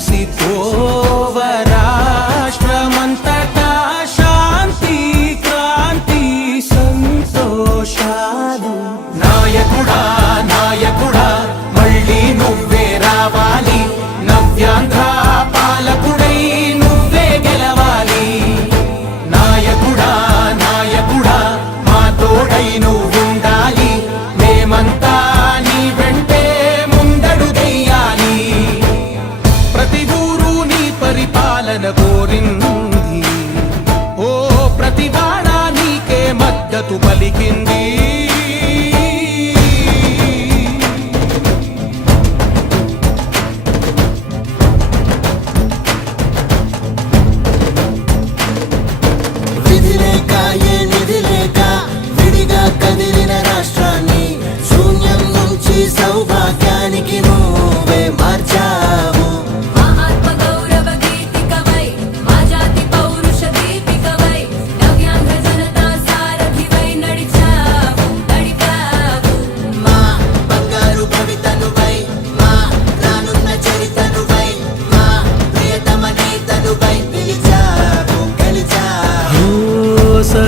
si tu varas. పరిపాలన కోరింది. ఓ ప్రతి నీకే మద్దతు పలికింది.